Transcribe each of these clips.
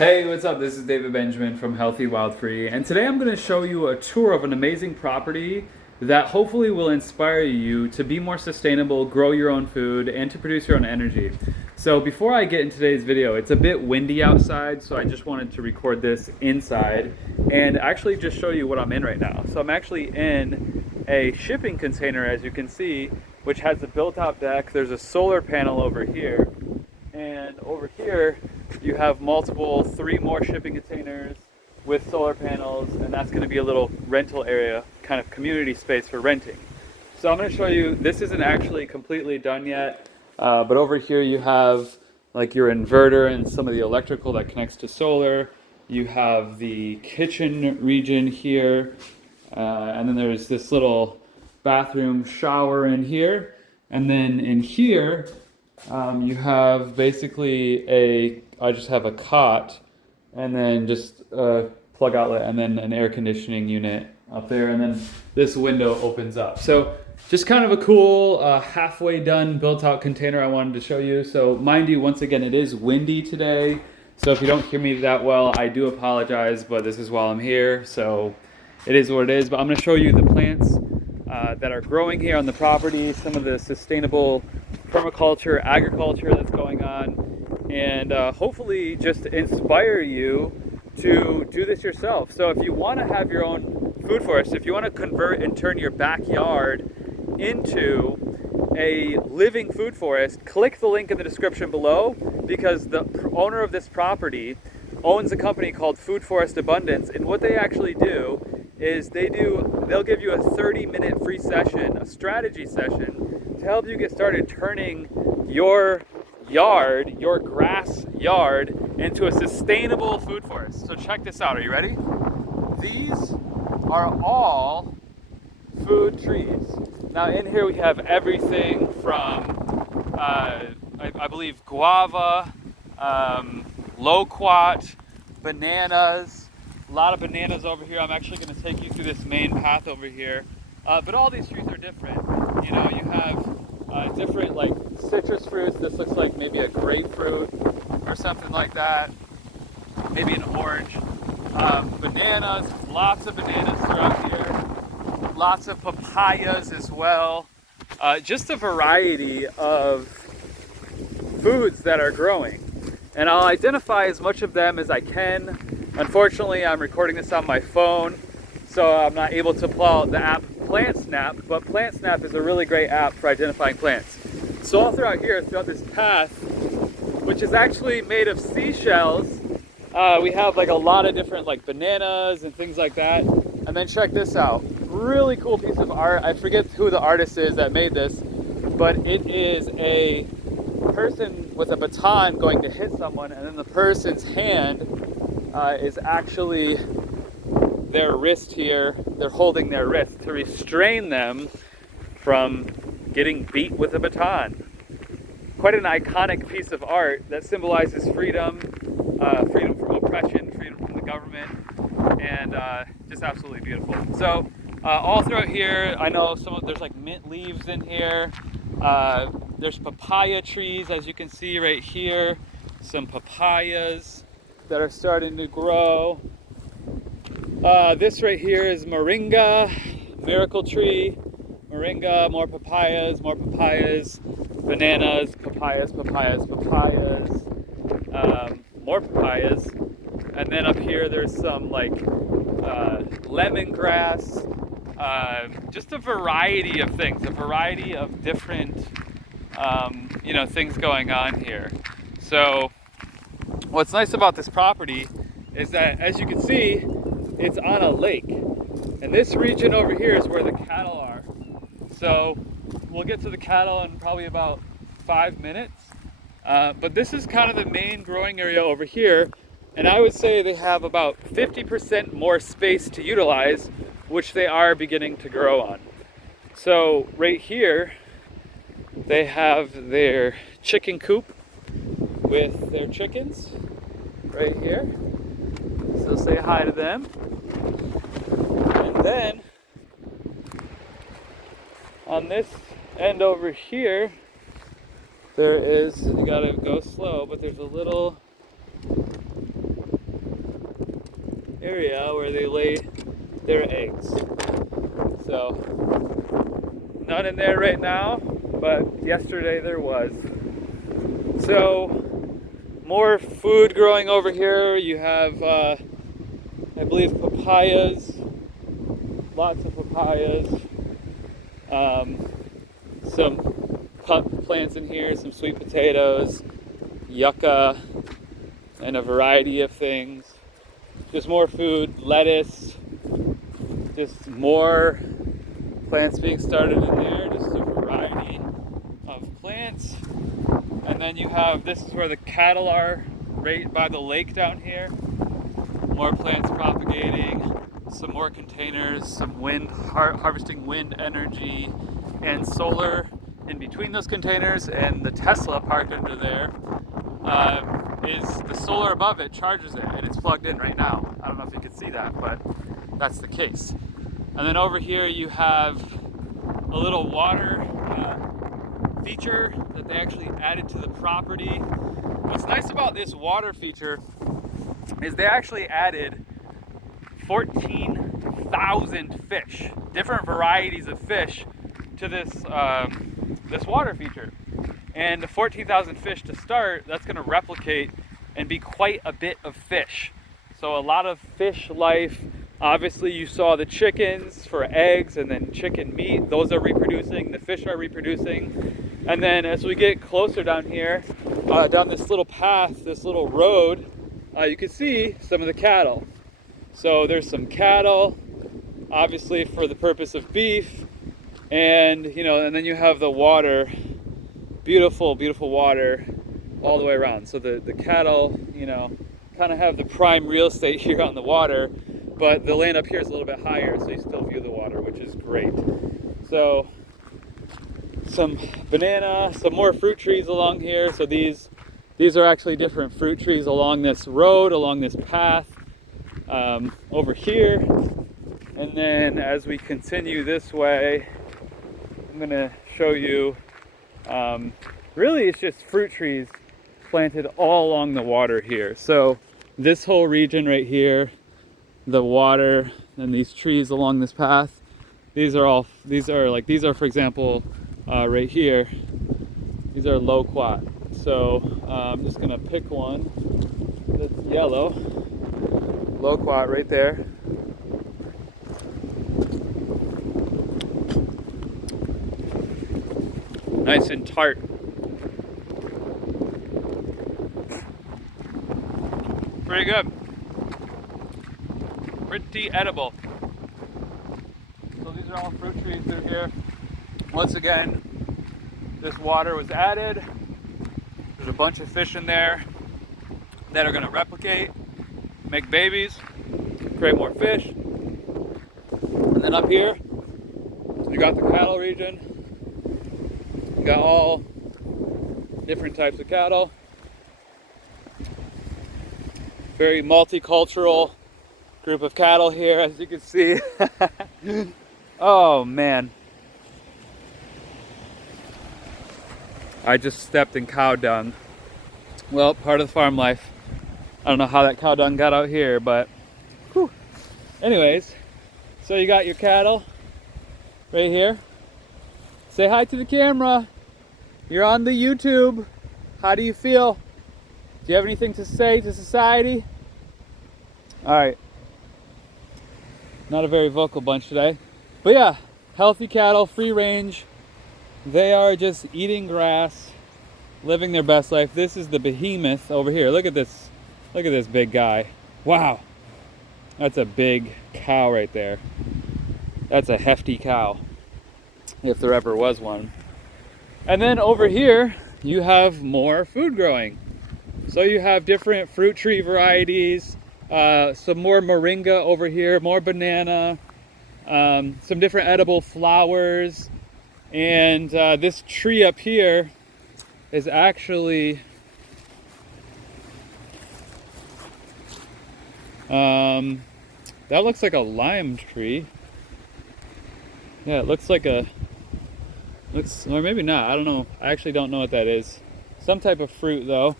Hey, what's up? This is David Benjamin from Healthy Wild Free, and today I'm going to show you a tour of an amazing property that hopefully will inspire you to be more sustainable, grow your own food, and to produce your own energy. So before I get into today's video, it's a bit windy outside, so I just wanted to record this inside and actually just show you what I'm in right now. So I'm actually in a shipping container, as you can see, which has a built-out deck. There's a solar panel over here, and over here you have three more shipping containers with solar panels, and that's going to be a little rental area, kind of community space for renting. So I'm going to show you, this isn't actually completely done yet, but over here you have like your inverter and some of the electrical that connects to solar. You have the kitchen region here, and then there's this little bathroom shower in here, and then in here you have basically I just have a cot, and then just a plug outlet, and then an air conditioning unit up there, and then this window opens up. So just kind of a cool halfway done built out container I wanted to show you. So mind you, once again, it is windy today, so if you don't hear me that well, I do apologize, but this is while I'm here, so it is what it is. But I'm going to show you the plants that are growing here on the property, some of the sustainable permaculture agriculture that's going on, and hopefully just inspire you to do this yourself. So if you want to have your own food forest, if you want to convert and turn your backyard into a living food forest, click the link in the description below, because the owner of this property owns a company called Food Forest Abundance, and what they actually do is they'll give you a 30-minute free session, a strategy session, to help you get started turning your yard, your grass yard, into a sustainable food forest. So check this out, are you ready? These are all food trees. Now in here we have everything from, I believe, guava, loquat, bananas, a lot of bananas over here. I'm actually going to take you through this main path over here. But all these trees are different. You know, you have different like citrus fruits. This looks like maybe a grapefruit or something like that. Maybe an orange. Bananas, lots of bananas throughout here. Lots of papayas as well. Just a variety of foods that are growing. And I'll identify as much of them as I can. Unfortunately, I'm recording this on my phone, so I'm not able to pull out the app PlantSnap, but PlantSnap is a really great app for identifying plants. So all throughout here, throughout this path, which is actually made of seashells, we have like a lot of different like bananas and things like that. And then check this out, really cool piece of art. I forget who the artist is that made this, but it is a person with a baton going to hit someone, and then the person's hand is actually their wrist here. They're holding their wrist to restrain them from getting beat with a baton. Quite an iconic piece of art that symbolizes freedom, freedom from oppression, freedom from the government, and just absolutely beautiful. So all throughout here, I know there's like mint leaves in here. There's papaya trees, as you can see right here. Some papayas that are starting to grow. This right here is moringa, miracle tree. Moringa, more papayas, bananas, papayas, more papayas. And then up here there's some like lemongrass, just a variety of things, a variety of different things going on here. So what's nice about this property is that, as you can see, it's on a lake. And this region over here is where the cattle are. So we'll get to the cattle in probably about 5 minutes. But this is kind of the main growing area over here. And I would say they have about 50% more space to utilize, which they are beginning to grow on. So right here, they have their chicken coop with their chickens right here. So say hi to them. And then on this end over here, there is, you gotta go slow, but there's a little area where they lay their eggs. So none in there right now, but yesterday there was. So more food growing over here. You have I believe papayas, lots of papayas, some plants in here, some sweet potatoes, yucca, and a variety of things. Just more food, lettuce, just more plants being started in there, just a variety of plants. And then you have, this is where the cattle are, right by the lake down here. More plants propagating, some more containers, some wind, harvesting wind energy and solar in between those containers, and the Tesla parked under there is the solar above it charges it, and it's plugged in right now. I don't know if you can see that, but that's the case. And then over here you have a little water feature that they actually added to the property. What's nice about this water feature is they actually added 14,000 fish, different varieties of fish, to this this water feature. And the 14,000 fish to start, that's going to replicate and be quite a bit of fish. So a lot of fish life. Obviously you saw the chickens for eggs, and then chicken meat, those are reproducing, the fish are reproducing. And then as we get closer down here, down this little path, this little road, you can see some of the cattle. So there's some cattle, obviously for the purpose of beef, and and then you have the water, beautiful, beautiful water all the way around. So the cattle, kind of have the prime real estate here on the water, but the land up here is a little bit higher, so you still view the water, which is great. So some banana, some more fruit trees along here. So these are actually different fruit trees along this road, along this path, over here. And then as we continue this way, I'm gonna show you, really it's just fruit trees planted all along the water here. So this whole region right here, the water, and these trees along this path, these are for example, right here, these are loquat. So I'm just gonna pick one that's yellow, loquat right there. Nice and tart. Pretty good. Pretty edible. So these are all fruit trees through here. Once again, this water was added. There's a bunch of fish in there that are going to replicate, make babies, create more fish. And then up here, you got the cattle region. You got all different types of cattle. Very multicultural group of cattle here, as you can see. Oh man. I just stepped in cow dung. Well, part of the farm life. I don't know how that cow dung got out here, but whew. Anyways, so you got your cattle right here. Say hi to the camera. You're on the YouTube. How do you feel? Do you have anything to say to society? All right. Not a very vocal bunch today. But yeah, healthy cattle, free range. They are just eating grass, living their best life. This is the behemoth over here. Look at this. Look at this big guy. Wow. That's a big cow right there. That's a hefty cow, if there ever was one. And then over here, you have more food growing. So you have different fruit tree varieties, some more moringa over here, more banana, some different edible flowers. And this tree up here is actually that looks like a lime tree. Yeah, it looks like or maybe not, I don't know. I actually don't know what that is. Some type of fruit though.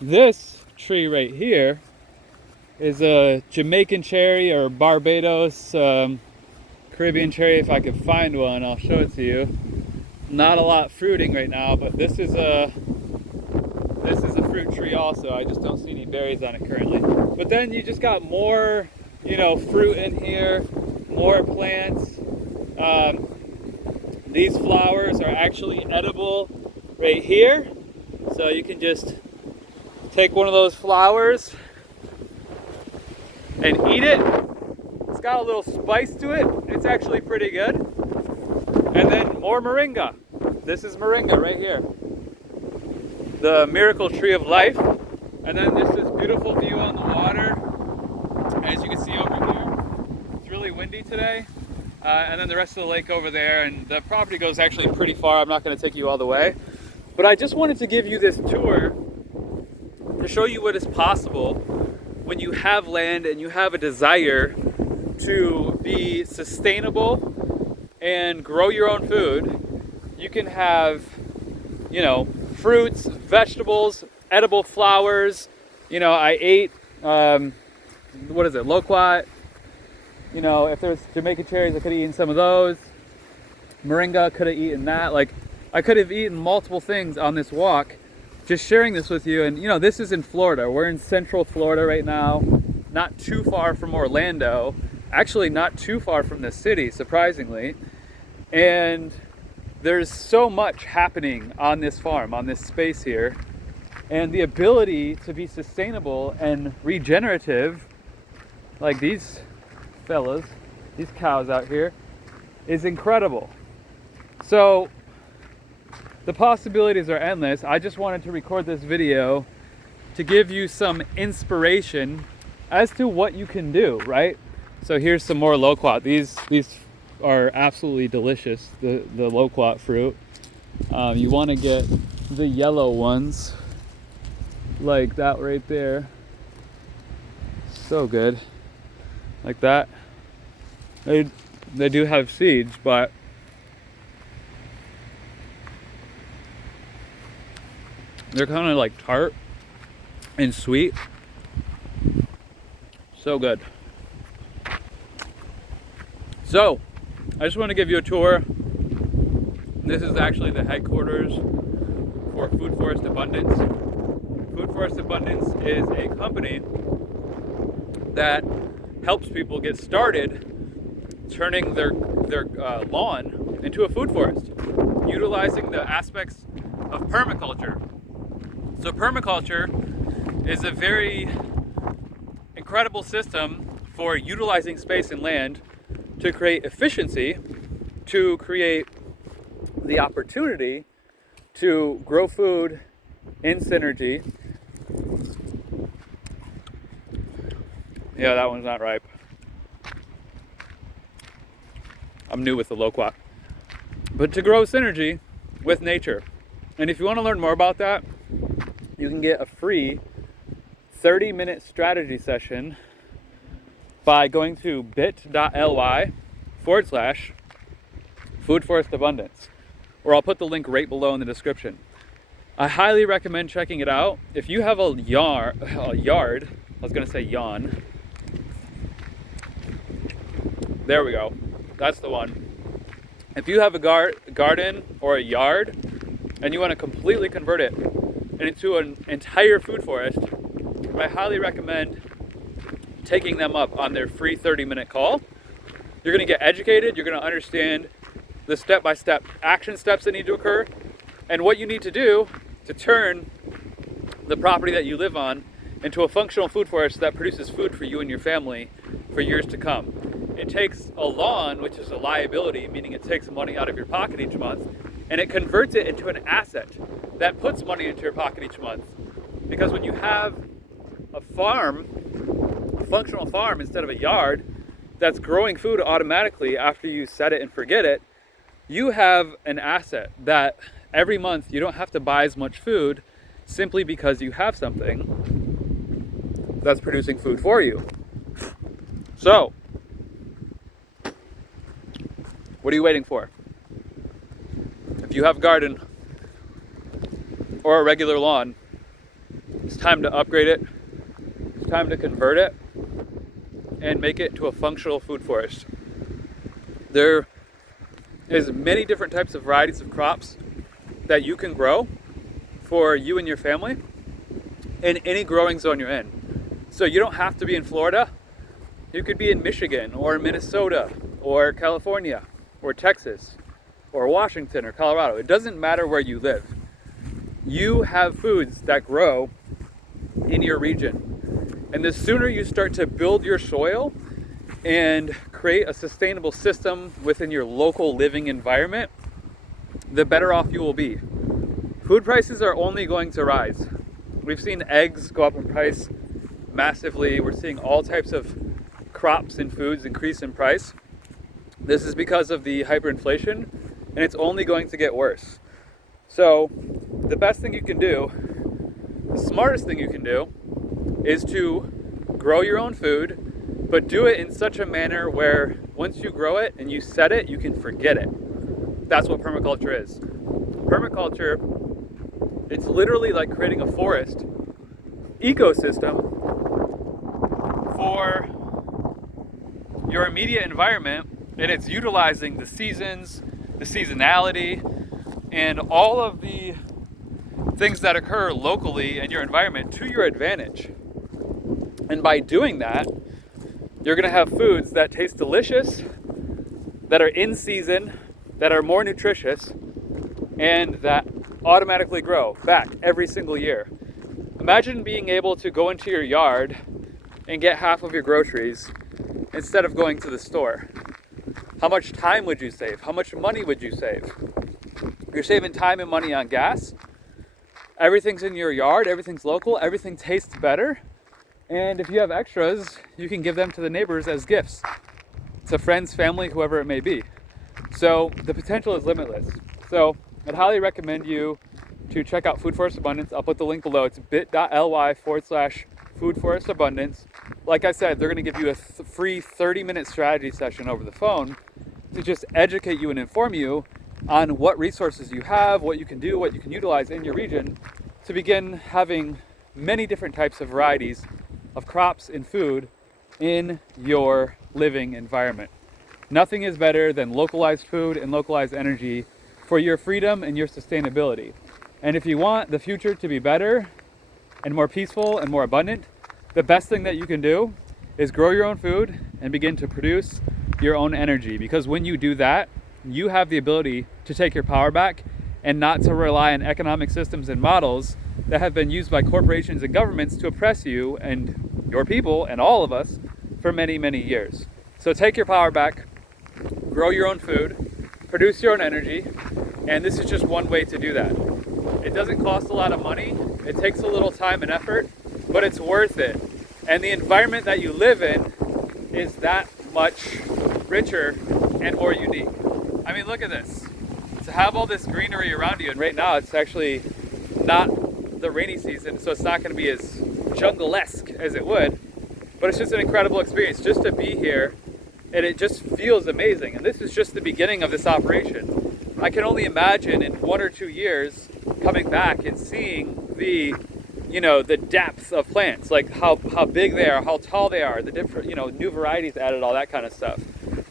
This tree right here is a Jamaican cherry or Barbados Caribbean cherry. If I could find one, I'll show it to you. Not a lot fruiting right now, but this is a fruit tree also. I just don't see any berries on it currently. But then you just got more, fruit in here, more plants. These flowers are actually edible right here. So you can just take one of those flowers and eat it. It's got a little spice to it. It's actually pretty good. And then more moringa. This is moringa right here. The miracle tree of life. And then just this beautiful view on the water. As you can see over here, it's really windy today. And then the rest of the lake over there. And the property goes actually pretty far. I'm not going to take you all the way. But I just wanted to give you this tour to show you what is possible when you have land and you have a desire to be sustainable and grow your own food. You can have, fruits, vegetables, edible flowers. I ate, loquat. If there's Jamaican cherries, I could have eaten some of those. Moringa, could have eaten that. I could have eaten multiple things on this walk. Just sharing this with you. And this is in Florida. We're in central Florida right now, not too far from Orlando, actually not too far from the city, surprisingly. And there's so much happening on this farm, on this space here. And the ability to be sustainable and regenerative, like these fellas, these cows out here, is incredible. So the possibilities are endless. I just wanted to record this video to give you some inspiration as to what you can do, right? So here's some more loquat. These are absolutely delicious, the loquat fruit. You want to get the yellow ones, like that right there. So good. Like that. They do have seeds, but they're kind of like tart and sweet. So good. So, I just want to give you a tour. This is actually the headquarters for Food Forest Abundance. Food Forest Abundance is a company that helps people get started turning their lawn into a food forest, utilizing the aspects of permaculture. So permaculture is a very incredible system for utilizing space and land to create efficiency, to create the opportunity to grow food in synergy. Yeah, that one's not ripe. I'm new with the loquat. But to grow synergy with nature. And if you want to learn more about that, you can get a free 30-minute strategy session by going to bit.ly/Food Forest Abundance, or I'll put the link right below in the description. I highly recommend checking it out. If you have a yard, I was going to say yawn. There we go. That's the one. If you have a garden or a yard and you want to completely convert it into an entire food forest, I highly recommend taking them up on their free 30-minute call. You're going to get educated. You're going to understand the step-by-step action steps that need to occur and what you need to do to turn the property that you live on into a functional food forest that produces food for you and your family for years to come. It takes a lawn, which is a liability, meaning it takes money out of your pocket each month, and it converts it into an asset that puts money into your pocket each month. Because when you have a farm, a functional farm instead of a yard that's growing food automatically after you set it and forget it, you have an asset that every month you don't have to buy as much food simply because you have something that's producing food for you. So, what are you waiting for? If you have a garden or a regular lawn, it's time to upgrade it. It's time to convert it and make it to a functional food forest. There is many different types of varieties of crops that you can grow for you and your family in any growing zone you're in. So you don't have to be in Florida. You could be in Michigan or Minnesota or California or Texas or Washington or Colorado. It doesn't matter where you live. You have foods that grow in your region. And the sooner you start to build your soil and create a sustainable system within your local living environment, the better off you will be. Food prices are only going to rise. We've seen eggs go up in price massively. We're seeing all types of crops and foods increase in price. This is because of the hyperinflation, and it's only going to get worse. So the best thing you can do, the smartest thing you can do, is to grow your own food, but do it in such a manner where once you grow it and you set it, you can forget it. That's what permaculture is. Permaculture, it's literally like creating a forest ecosystem for your immediate environment, and it's utilizing the seasons, the seasonality, and all of the things that occur locally in your environment to your advantage. And by doing that, you're going to have foods that taste delicious, that are in season, that are more nutritious, and that automatically grow back every single year. Imagine being able to go into your yard and get half of your groceries instead of going to the store. How much time would you save? How much money would you save? You're saving time and money on gas. Everything's in your yard, everything's local, everything tastes better. And if you have extras, you can give them to the neighbors as gifts, to friends, family, whoever it may be. So the potential is limitless. So I'd highly recommend you to check out Food Forest Abundance. I'll put the link below. It's bit.ly/Food Forest Abundance. Like I said, they're going to give you a free 30-minute strategy session over the phone to just educate you and inform you on what resources you have, what you can do, what you can utilize in your region to begin having many different types of varieties of crops and food in your living environment. Nothing is better than localized food and localized energy for your freedom and your sustainability. And if you want the future to be better and more peaceful and more abundant, the best thing that you can do is grow your own food and begin to produce your own energy. Because when you do that, you have the ability to take your power back and not to rely on economic systems and models that have been used by corporations and governments to oppress you and your people and all of us for many, many years. So take your power back, grow your own food, produce your own energy, and this is just one way to do that. It doesn't cost a lot of money, it takes a little time and effort, but it's worth it. And the environment that you live in is that much richer and more unique. I mean, look at this. To have all this greenery around you, and right now it's actually not the rainy season, so it's not going to be as jungle-esque as it would, but it's just an incredible experience just to be here, and it just feels amazing. And this is just the beginning of this operation. I can only imagine in 1 or 2 years coming back and seeing the depth of plants, like how big they are, how tall they are, the different, new varieties added, all that kind of stuff.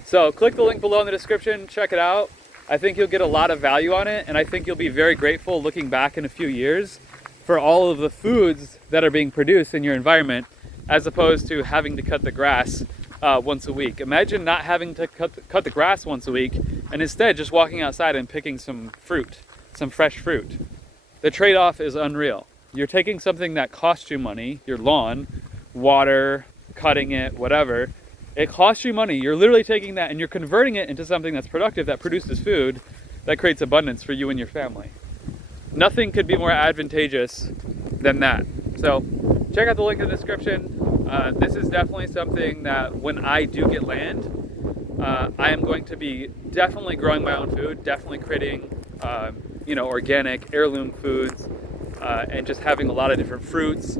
So click the link below in the description, check it out. I think you'll get a lot of value on it, and I think you'll be very grateful looking back in a few years for all of the foods that are being produced in your environment, as opposed to having to cut the grass once a week. Imagine not having to cut the grass once a week, and instead just walking outside and picking some fruit, some fresh fruit. The trade-off is unreal. You're taking something that costs you money, your lawn, water, cutting it, whatever. It costs you money. You're literally taking that and you're converting it into something that's productive, that produces food, that creates abundance for you and your family. Nothing could be more advantageous than that. So check out the link in the description. This is definitely something that when I do get land, I am going to be definitely growing my own food, definitely creating organic heirloom foods, and just having a lot of different fruits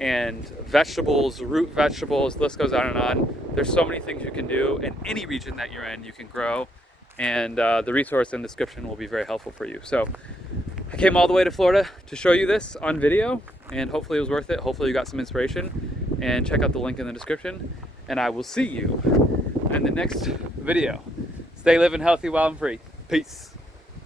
and vegetables, root vegetables, the list goes on and on. There's so many things you can do in any region that you're in, you can grow, and the resource in the description will be very helpful for you. So I came all the way to Florida to show you this on video, and hopefully it was worth it. Hopefully you got some inspiration. and check out the link in the description. And I will see you in the next video. Stay living healthy, wild, and free. Peace.